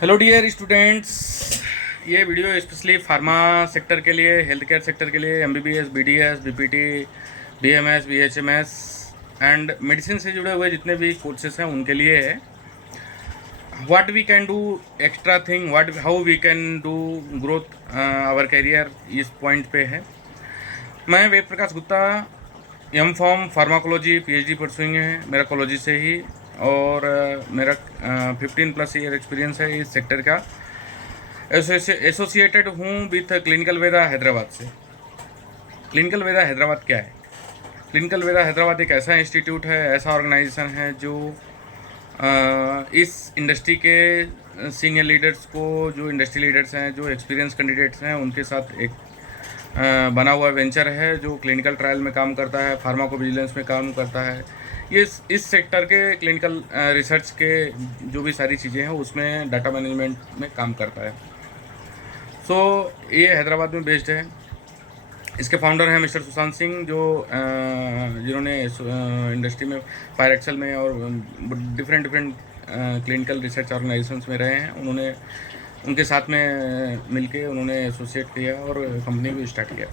Hello dear students, ये video specially pharma sector के लिए, हेल्थ केयर सेक्टर के लिए, MBBS, BDS, BPT, BMS, BHMS and medicine से जुड़े हुए जितने भी कोर्सेस हैं उनके लिए है। What we can do extra thing, what how we can do growth our career, इस पॉइंट पे है। मैं Ved Prakash Gupta, M pharm pharmacology PhD pursuing है मेरा कॉलेज से ही, और मेरा 15+ ईयर एक्सपीरियंस है इस सेक्टर का। एसोसिएटेड हूँ विथ क्लिनिकल वेदा हैदराबाद से। क्लिनिकल वेदा हैदराबाद क्या है? क्लिनिकल वेदा हैदराबाद एक ऐसा इंस्टीट्यूट है, ऐसा ऑर्गेनाइजेशन है जो इस इंडस्ट्री के सीनियर लीडर्स को, जो इंडस्ट्री लीडर्स हैं, जो एक्सपीरियंस कैंडिडेट्स हैं, उनके साथ एक बना हुआ वेंचर है जो क्लिनिकल ट्रायल में काम करता है, फार्माकोविजिलेंस में काम करता है। ये इस सेक्टर के क्लिनिकल रिसर्च के जो भी सारी चीज़ें हैं उसमें डाटा मैनेजमेंट में काम करता है। सो ये हैदराबाद में बेस्ड है। इसके फाउंडर हैं मिस्टर सुशांत सिंह, जो जिन्होंने इंडस्ट्री में पायरेक्सल में और डिफरेंट क्लिनिकल रिसर्च ऑर्गेनाइजेशंस में रहे हैं। उन्होंने उनके साथ में मिलके उन्होंने एसोसिएट किया और कंपनी को स्टार्ट किया।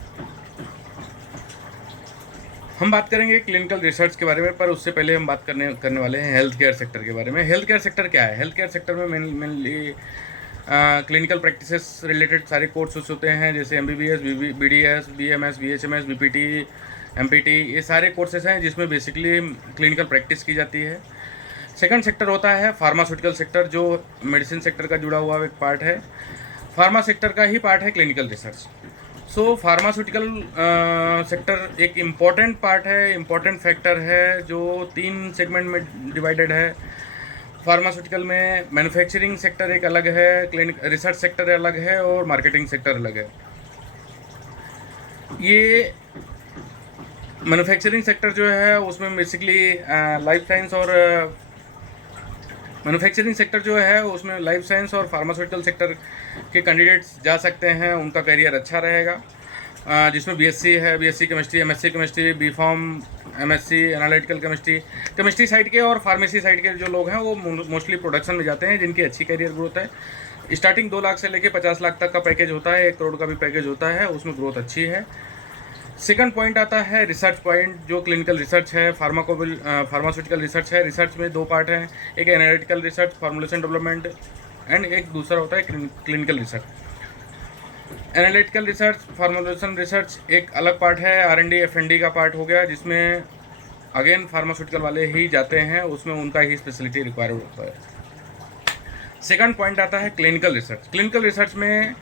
हम बात करेंगे क्लिनिकल रिसर्च के बारे में, पर उससे पहले हम बात करने वाले हैं हेल्थ केयर सेक्टर के बारे में। हेल्थ केयर सेक्टर क्या है? हेल्थ केयर सेक्टर में मेनली क्लिनिकल प्रैक्टिसेस रिलेटेड सारे कोर्सेस होते हैं, जैसे MBBS, BDS, BMS, BHMS, BPT, empty, ये सारे कोर्सेस हैं जिसमें बेसिकली क्लिनिकल प्रैक्टिस की जाती है। सेकंड सेक्टर होता है फार्मास्यूटिकल सेक्टर, जो मेडिसिन सेक्टर का जुड़ा हुआ एक पार्ट है। फार्मा सेक्टर का ही पार्ट है क्लिनिकल रिसर्च। सो फार्मास्यूटिकल सेक्टर एक इम्पॉर्टेंट पार्ट है, इम्पॉर्टेंट फैक्टर है, जो 3 सेगमेंट में डिवाइडेड है। फार्मास्यूटिकल में मैन्युफैक्चरिंग सेक्टर एक अलग है, क्लिनिक रिसर्च सेक्टर अलग है, और मार्केटिंग सेक्टर अलग है। ये मैन्युफैक्चरिंग सेक्टर जो है उसमें बेसिकली लाइफ साइंस और मैन्युफैक्चरिंग सेक्टर जो है उसमें लाइफ साइंस और फार्मास्यूटिकल सेक्टर के कैंडिडेट्स जा सकते हैं, उनका करियर अच्छा रहेगा। जिसमें बीएससी है, BSc chemistry, MSc chemistry, B Pharm, MSc analytical chemistry, chemistry side के और फार्मेसी साइड के जो लोग हैं वो मोस्टली प्रोडक्शन में जाते हैं, जिनकी अच्छी करियर ग्रोथ है। स्टार्टिंग 2 लाख से लेकर 50 लाख तक का पैकेज होता है, 1 करोड़ का भी पैकेज होता है, उसमें ग्रोथ अच्छी है। सेकंड पॉइंट आता है रिसर्च पॉइंट, जो क्लिनिकल रिसर्च है, फार्मास्यूटिकल रिसर्च है। रिसर्च में 2 पार्ट हैं, एक analytical research, formulation development, and एक दूसरा होता है clinical research. Analytical research, formulation research एक अलग पार्ट है, आर&डी एफ&डी का पार्ट हो गया, जिसमें अगेन फार्मास्यूटिकल वाले ही जाते हैं, उसमें उनका ही स्पेशलिटी रिक्वायर्ड होता है। सेकंड पॉइंट आता है क्लिनिकल रिसर्च। क्लिनिकल रिसर्च में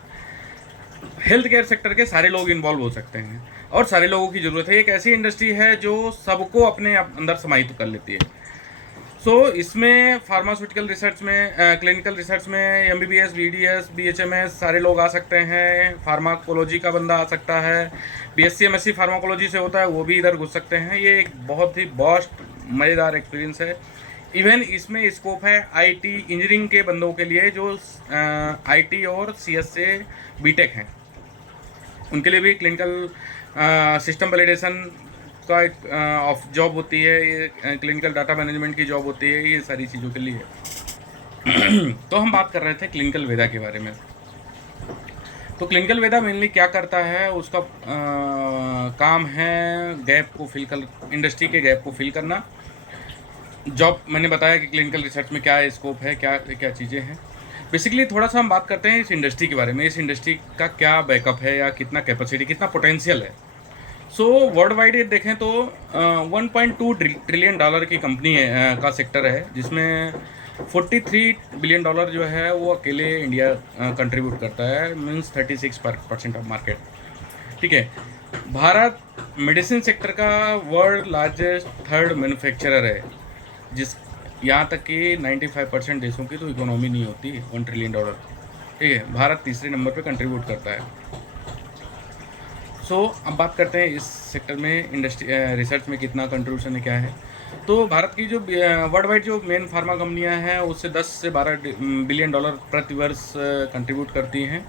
हेल्थ केयर सेक्टर के सारे लोग इन्वॉल्व हो सकते हैं और सारे लोगों की ज़रूरत है। एक ऐसी इंडस्ट्री है जो सबको अपने अंदर समाहित कर लेती है। सो इसमें फार्मास्यूटिकल रिसर्च में, क्लिनिकल रिसर्च में एमबीबीएस, बीडीएस, बीएचएमएस सारे लोग आ सकते हैं। फार्माकोलॉजी का बंदा आ सकता है, बीएससी एमएससी फार्माकोलॉजी से होता है, वो भी इधर घुस सकते हैं। ये एक बहुत ही वास्ट मज़ेदार एक्सपीरियंस है। इवन इसमें स्कोप है आईटी इंजीनियरिंग के बंदों के लिए, जो आईटी और सीएस से बीटेक हैं, उनके लिए भी क्लिनिकल सिस्टम वैलिडेशन का एक ऑफ जॉब होती है, ये क्लिनिकल डाटा मैनेजमेंट की जॉब होती है, ये सारी चीज़ों के लिए। तो हम बात कर रहे थे क्लिनिकल वेदा के बारे में। तो क्लिनिकल वेदा मेनली क्या करता है, उसका काम है गैप को फिल कर, इंडस्ट्री के गैप को फिल करना। जॉब मैंने बताया कि क्लिनिकल रिसर्च में क्या स्कोप है, क्या क्या चीज़ें हैं। बेसिकली थोड़ा सा हम बात करते हैं इस इंडस्ट्री के बारे में, इस इंडस्ट्री का क्या बैकअप है, या कितना कैपेसिटी, कितना पोटेंशियल है। सो वर्ल्ड वाइड देखें तो 1.2 ट्रिलियन डॉलर की कंपनी है, का सेक्टर है, जिसमें 43 बिलियन डॉलर जो है वो अकेले इंडिया कंट्रीब्यूट करता है, मीन्स 36% ऑफ मार्केट। ठीक है। भारत मेडिसिन सेक्टर का वर्ल्ड लार्जेस्ट 3rd मैन्युफैक्चरर है, जिस यहाँ तक कि 95% देशों की तो इकोनॉमी नहीं होती 1 ट्रिलियन डॉलर। ठीक है, भारत तीसरे नंबर पे कंट्रीब्यूट करता है। सो अब बात करते हैं इस सेक्टर में इंडस्ट्री रिसर्च में कितना कंट्रीब्यूशन है, क्या है। तो भारत की जो वर्ल्ड वाइड जो मेन फार्मा कंपनियां हैं उससे 10 से 12 बिलियन डॉलर प्रति वर्ष कंट्रीब्यूट करती हैं।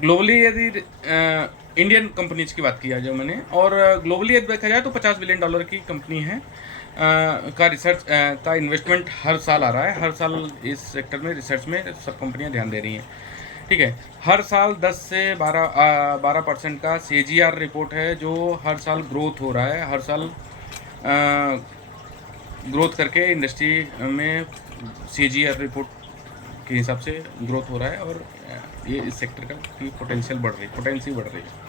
ग्लोबली यदि इंडियन कंपनीज की बात किया जाए मैंने, और ग्लोबली यदि देखा जाए तो 50 बिलियन डॉलर की कंपनी है का रिसर्च का इन्वेस्टमेंट हर साल आ रहा है। हर साल इस सेक्टर में रिसर्च में सब कंपनियां ध्यान दे रही हैं। ठीक है, हर साल 10 से 12% का CAGR रिपोर्ट है जो हर साल ग्रोथ हो रहा है। हर साल ग्रोथ करके इंडस्ट्री में CAGR रिपोर्ट के हिसाब से ग्रोथ हो रहा है और ये इस सेक्टर का की पोटेंशियल बढ़ रही है।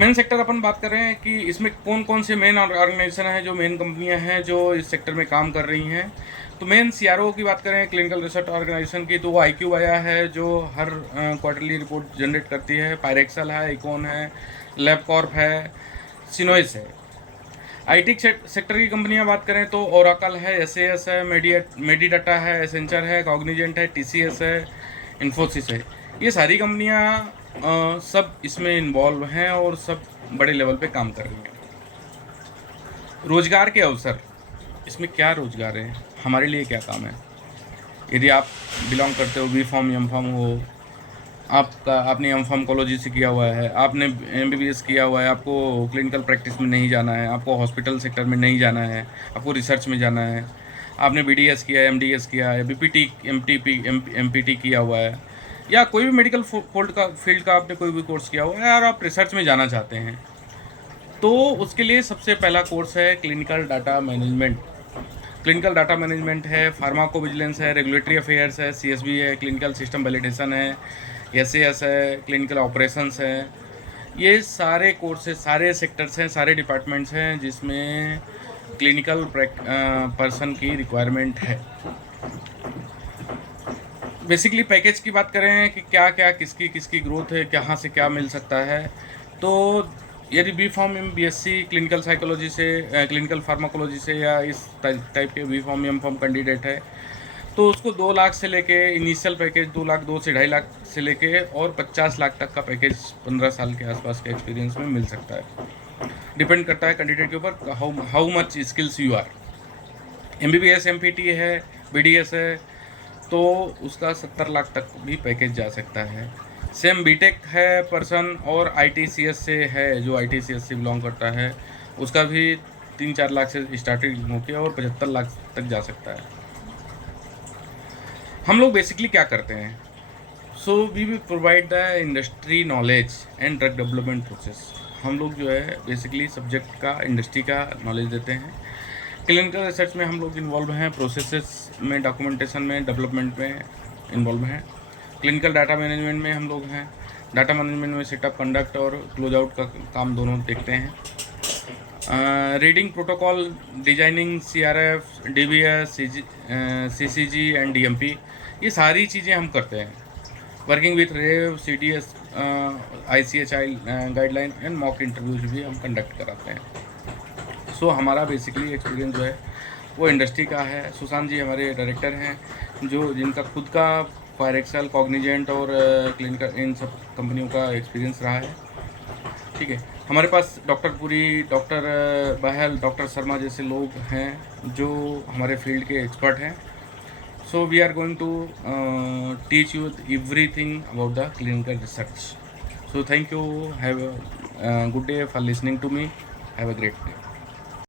मेन सेक्टर अपन बात कर रहे हैं कि इसमें कौन कौन से मेन ऑर्गेनाइजेशन हैं, जो मेन कंपनियां हैं जो इस सेक्टर में काम कर रही हैं। तो मेन CRO की बात करें, क्लिनिकल रिसर्च ऑर्गेनाइजेशन की, तो वो IQVIA है जो हर क्वार्टरली रिपोर्ट जनरेट करती है। पायरेक्सल है, इकॉन है, लैबकॉर्प है, सिनोइस है। IT सेक्टर की कंपनियां बात करें तो ओराकल है, SAS है, मेडिडाटा है, एसेंचर है, कॉग्निजेंट है, TCS है, इन्फोसिस है। ये सारी कंपनियां सब इसमें इन्वॉल्व हैं और सब बड़े लेवल पे काम कर रही हैं। रोजगार के अवसर, इसमें क्या रोजगार है, हमारे लिए क्या काम है। यदि आप बिलोंग करते हो, B.Pharm M.Pharm हो, आपने M.Pharmacology से किया हुआ है, आपने MBBS किया हुआ है, आपको क्लिनिकल प्रैक्टिस में नहीं जाना है, आपको हॉस्पिटल सेक्टर में नहीं जाना है, आपको रिसर्च में जाना है, आपने BDS किया है, MDS किया है, BPT MPT किया हुआ है, या कोई भी मेडिकल फील्ड का आपने कोई भी कोर्स किया हुआ है और आप रिसर्च में जाना चाहते हैं, तो उसके लिए सबसे पहला कोर्स है clinical data management. Clinical data management है, फार्माकोविजिलेंस है, रेगुलेटरी अफेयर्स है, CSV है, क्लिनिकल सिस्टम वैलिडेशन है, SAS है, क्लिनिकल ऑपरेशंस है। ये सारे कोर्सेज, सारे सेक्टर्स हैं, सारे डिपार्टमेंट्स हैं जिसमें क्लिनिकल पर्सन की रिक्वायरमेंट है। बेसिकली पैकेज की बात करें कि क्या क्या किसकी ग्रोथ है, कहाँ से क्या मिल सकता है, तो यदि B.Pharm BSc क्लिनिकल साइकोलॉजी से, क्लिनिकल फार्माकोलॉजी से या इस टाइप के B.Pharm M.Pharm कैंडिडेट है, तो उसको 2 लाख से लेके इनिशियल पैकेज 2 लाख, 2 से 2.5 लाख से लेके और 50 लाख तक का पैकेज 15 साल के आसपास के एक्सपीरियंस में मिल सकता है। डिपेंड करता है कैंडिडेट के ऊपर how much skills you are. MBBS MPT है, BDS है, तो उसका 70 लाख तक भी पैकेज जा सकता है। सेम B.Tech है पर्सन और ITCS से है, जो ITCS से बिलोंग करता है, उसका भी 3-4 लाख से स्टार्टिंग होकर और 75 लाख तक जा सकता है। हम लोग बेसिकली क्या करते हैं, so we will provide the industry knowledge and drug development process. हम लोग जो है बेसिकली सब्जेक्ट का, इंडस्ट्री का नॉलेज देते हैं। क्लिनिकल रिसर्च में हम लोग इन्वॉल्व हैं, प्रोसेसेस में, डॉक्यूमेंटेशन में, डेवलपमेंट में इन्वॉल्व हैं। क्लिनिकल डाटा मैनेजमेंट में हम लोग हैं। डाटा मैनेजमेंट में सेटअप, कंडक्ट और क्लोज आउट का काम दोनों देखते हैं। Reading protocol, designing, CRF, DBS, CCG एंड DMP, ये सारी चीज़ें हम करते हैं। Working with rave, CDS, ICHI guideline and mock interviews भी हम कंडक्ट कराते हैं। सो हमारा बेसिकली एक्सपीरियंस जो है वो इंडस्ट्री का है। सुशांत जी हमारे डायरेक्टर हैं, जिनका खुद का पायरेक्सल, कॉग्निजेंट और क्लिनिकल इन सब कंपनियों का एक्सपीरियंस रहा है। ठीक है, हमारे पास doctor Puri, doctor Bahl, doctor Sharma जैसे लोग हैं जो हमारे फील्ड के एक्सपर्ट हैं। So we are going to teach you everything about the clinical research. So thank you, have a good day for listening to me, have a great day.